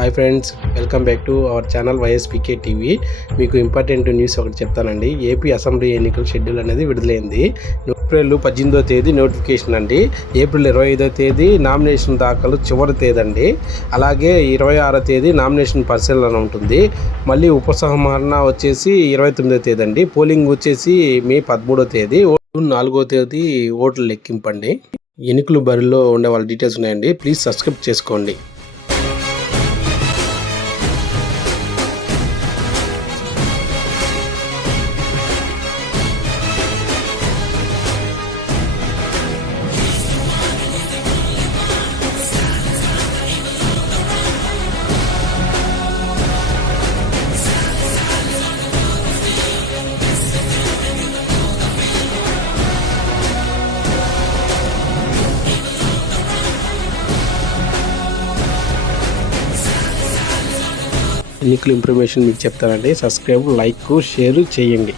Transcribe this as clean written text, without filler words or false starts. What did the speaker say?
Hi friends, welcome back to our channel YSPK TV. మీకు important news ఒకటి చెప్తానండి. AP assembly ఎన్నికల schedule అనేది విడుదలైంది. ఏప్రిల్ 18వ తేదీ నోటిఫికేషన్ అండి. ఏప్రిల్ 25వ తేదీ నామినేషన్ దాఖలు చివరి తేదీ అండి. అలాగే 26వ తేదీ నామినేషన్ పరిశీలన ఉంటుంది. మళ్ళీ ఉపసంహరణ వచ్చేసి 29వ తేదీ అండి. పోలింగ్ వచ్చేసి మే 13వ తేదీ. జూన్ 4వ తేదీ ఓట్లు లెక్కింపండి. ఎన్నికలు బరిలో ఉండే వాళ్ళ డీటెయిల్స్ ఉన్నాయండి. ప్లీజ్ సబ్స్క్రైబ్ చేసుకోండి. ఎన్నికల ఇన్ఫర్మేషన్ మీకు చెప్తానండి. సబ్స్క్రైబ్, లైక్, షేర్ చేయండి.